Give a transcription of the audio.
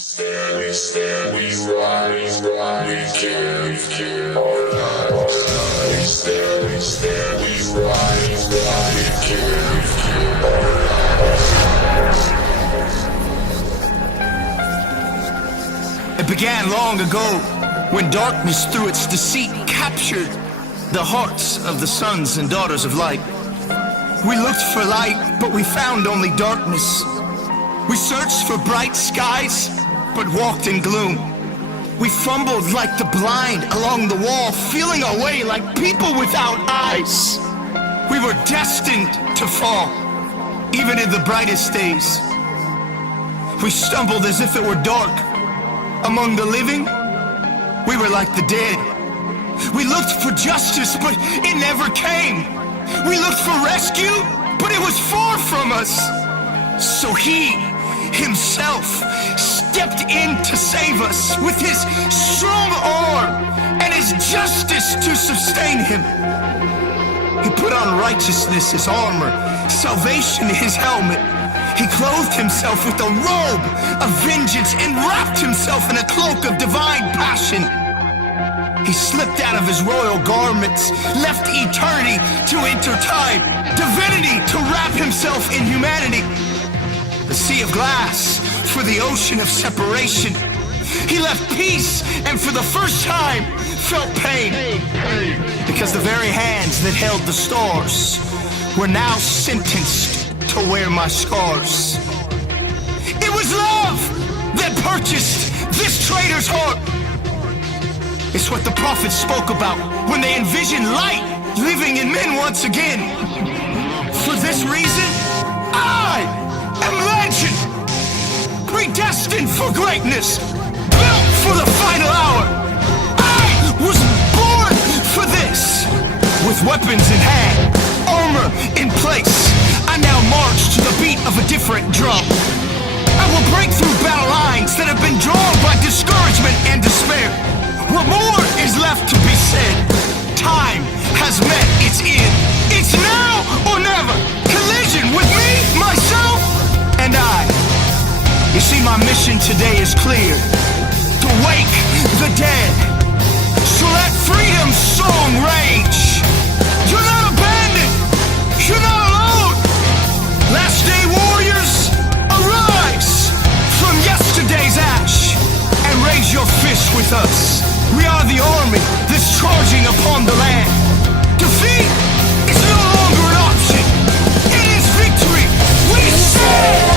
stand, we rise, we care our lives. We stand, we rise, we care our lives. It began long ago, when darkness through its deceit captured the hearts of the sons and daughters of light. We looked for light, but we found only darkness. We searched for bright skies, but walked in gloom. We fumbled like the blind along the wall, feeling our way like people without eyes. We were destined to fall, even in the brightest days. We stumbled as if it were dark. Among the living, we were like the dead. We looked for justice, but it never came. We looked for rescue, but it was far from us. So he himself stepped in to save us with his strong arm and his justice to sustain him. He put on righteousness his armor, salvation his helmet. He clothed himself with a robe of vengeance and wrapped himself in a cloak of divine passion. He slipped out of his royal garments, left eternity to enter time, divinity to wrap himself in humanity. The sea of glass for the ocean of separation. He left peace and for the first time felt pain. Because the very hands that held the stars were now sentenced to wear my scars. It was love that purchased this traitor's heart. It's what the prophets spoke about when they envisioned light living in men once again. For this reason, I am legend, predestined for greatness, built for the final hour. I was born for this. With weapons in hand, armor in place, I now march to the beat of a different drum. I will break through battle lines that have been drawn by discouragement and despair. What more is left to be said? Time has met its end. It's now or never. Collision with me, myself, and I. You see, my mission today is clear. To wake the dead. So let freedom's song rage. You're not abandoned. You're not alone. Last day warriors, arise from yesterday's ash and raise your fist with us. We are the army that's charging upon the land. Defeat is no longer an option. It is victory. We stand.